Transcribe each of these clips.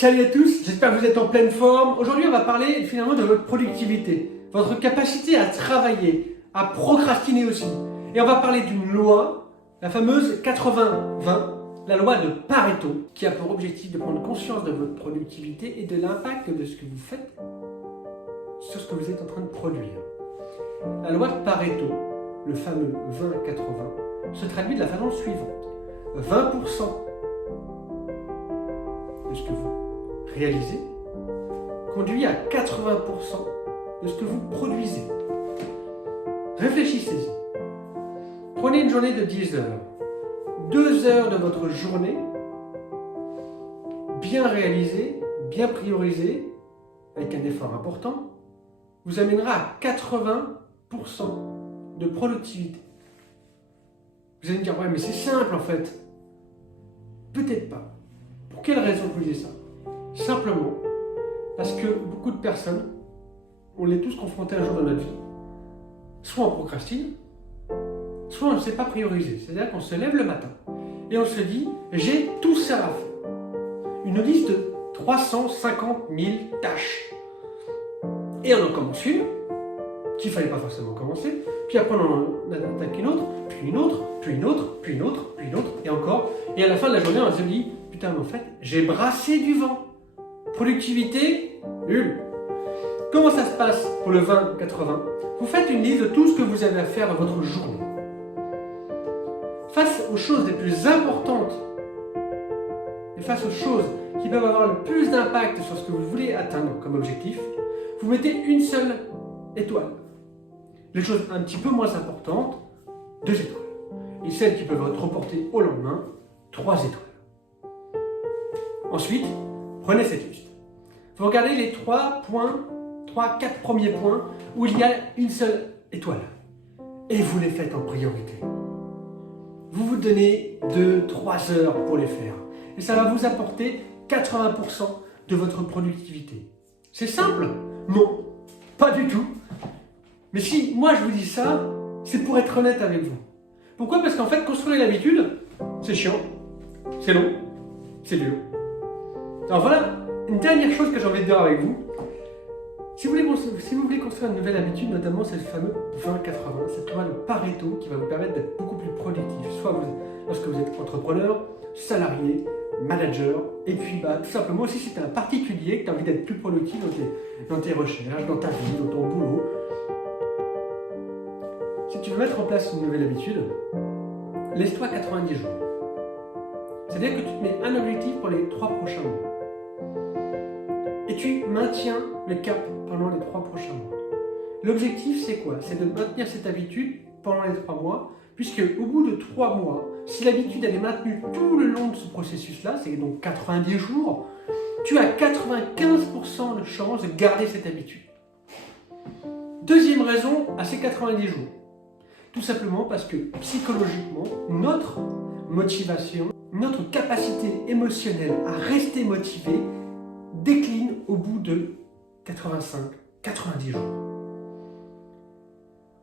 Salut à tous, j'espère que vous êtes en pleine forme. Aujourd'hui, on va parler finalement de votre productivité, votre capacité à travailler, à procrastiner aussi. Et on va parler d'une loi, la fameuse 80-20, la loi de Pareto, qui a pour objectif de prendre conscience de votre productivité et de l'impact de ce que vous faites sur ce que vous êtes en train de produire. La loi de Pareto, le fameux 20-80, se traduit de la façon suivante. 20% de ce que vous réalisez conduit à 80% de ce que vous produisez. Réfléchissez-y. Prenez une journée de 10 heures. 2 heures de votre journée, bien réalisée, bien priorisée, avec un effort important, vous amènera à 80% de productivité. Vous allez me dire, ouais, mais c'est simple en fait. Peut-être pas. Pour quelle raison je vous dis ça? Simplement parce que beaucoup de personnes, on est tous confrontés un jour dans notre vie, soit on procrastine, soit on ne sait pas prioriser. C'est-à-dire qu'on se lève le matin et on se dit, j'ai tout ça à faire. Une liste de 350 000 tâches. Et on en commence une, qu'il ne fallait pas forcément commencer, puis après on en attaque une autre, puis une autre, puis une autre, puis une autre, puis une autre, et encore. Et à la fin de la journée, on se dit, putain, mais en fait, j'ai brassé du vent. Productivité, nulle. Comment ça se passe pour le 20-80? Vous faites une liste de tout ce que vous avez à faire dans votre journée. Face aux choses les plus importantes et face aux choses qui peuvent avoir le plus d'impact sur ce que vous voulez atteindre comme objectif, vous mettez une seule étoile. Les choses un petit peu moins importantes, 2 étoiles. Et celles qui peuvent être reportées au lendemain, 3 étoiles. Ensuite, prenez cette liste. Vous regardez les 3, 4 premiers points où il y a une seule étoile. Et vous les faites en priorité. Vous vous donnez 2-3 heures pour les faire. Et ça va vous apporter 80% de votre productivité. C'est simple? Non, pas du tout. Mais si moi je vous dis ça, c'est pour être honnête avec vous. Pourquoi? Parce qu'en fait, construire l'habitude, c'est chiant, c'est long, c'est dur. Alors voilà, une dernière chose que j'ai envie de dire avec vous. Si vous voulez construire une nouvelle habitude, notamment c'est le fameux 20-80, cette loi de Pareto qui va vous permettre d'être beaucoup plus productif, soit lorsque vous êtes entrepreneur, salarié, manager, et puis tout simplement aussi si tu es un particulier, que tu as envie d'être plus productif dans tes recherches, dans ta vie, dans ton boulot. Si tu veux mettre en place une nouvelle habitude, laisse-toi 90 jours. C'est-à-dire que tu te mets un objectif pour les 3 prochains mois. Et tu maintiens le cap pendant les 3 prochains mois. L'objectif, c'est quoi? C'est de maintenir cette habitude pendant les 3 mois, puisque au bout de 3 mois, si l'habitude elle est maintenue tout le long de ce processus-là, c'est donc 90 jours, tu as 95% de chance de garder cette habitude. Deuxième raison à ces 90 jours. Tout simplement parce que psychologiquement, notre motivation, notre capacité émotionnelle à rester motivé décline au bout de 85-90 jours.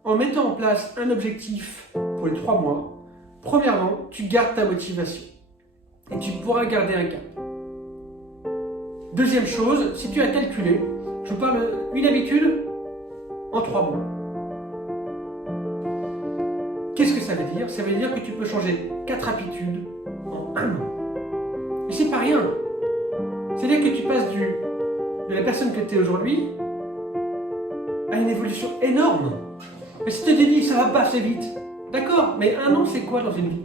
En mettant en place un objectif pour les 3 mois, premièrement, tu gardes ta motivation et tu pourras garder un cap. Deuxième chose, si tu as calculé, je vous parle d'une habitude en 3 mois. Qu'est-ce que ça veut dire? Ça veut dire que tu peux changer 4 habitudes en 1 mois. Et c'est pas rien. C'est-à-dire que tu passes de la personne que tu es aujourd'hui à une évolution énorme. Mais si tu te dis ça va passer vite, d'accord, mais 1 an c'est quoi dans une vie?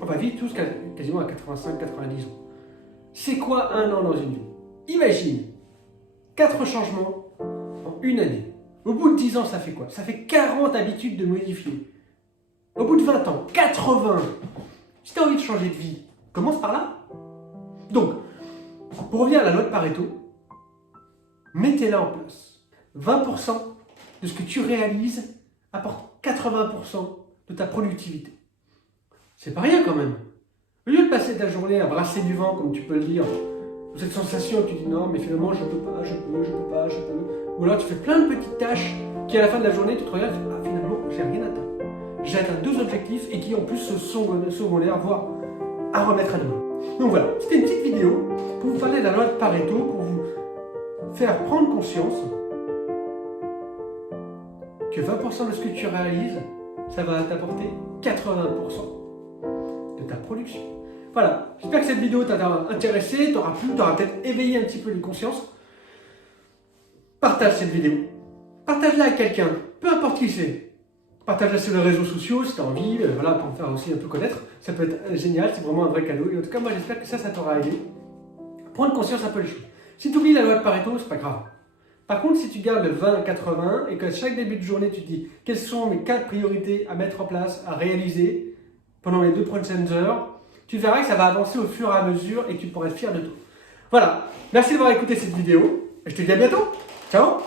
On va vite tous quasiment à 85-90 ans. C'est quoi 1 an dans une vie? Imagine 4 changements en 1 année. Au bout de 10 ans, ça fait quoi? Ça fait 40 habitudes de modifier. Au bout de 20 ans, 80. Si tu as envie de changer de vie, commence par là. Donc, pour revenir à la loi de Pareto, mettez-la en place. 20% de ce que tu réalises apporte 80% de ta productivité. C'est pas rien quand même. Au lieu de passer ta journée à brasser du vent, comme tu peux le dire, cette sensation où tu dis non, mais finalement je peux pas, je peux. Ou alors tu fais plein de petites tâches qui à la fin de la journée, tu te regardes et tu dis, ah finalement, j'ai rien atteint. J'ai atteint 2 objectifs et qui en plus sont secondaires, voire à remettre à demain. Donc voilà, c'était une petite vidéo pour pour vous parler de la loi de Pareto, pour vous faire prendre conscience que 20% de ce que tu réalises, ça va t'apporter 80% de ta production. Voilà, j'espère que cette vidéo t'a intéressé, t'aura plu, t'aura peut-être éveillé un petit peu les consciences. Partage cette vidéo. Partage-la à quelqu'un, peu importe qui c'est. Partage-la sur les réseaux sociaux si tu as envie, voilà, pour me faire aussi un peu connaître. Ça peut être génial, c'est vraiment un vrai cadeau. Et en tout cas, moi j'espère que ça t'aura aidé. Prendre conscience un peu des choses. Si tu oublies la loi de Pareto, c'est pas grave. Par contre, si tu gardes le 20-80 et qu'à chaque début de journée, tu te dis quelles sont mes 4 priorités à mettre en place, à réaliser pendant les 2 prochaines heures, tu verras que ça va avancer au fur et à mesure et tu pourras être fier de toi. Voilà, merci d'avoir écouté cette vidéo et je te dis à bientôt. Ciao!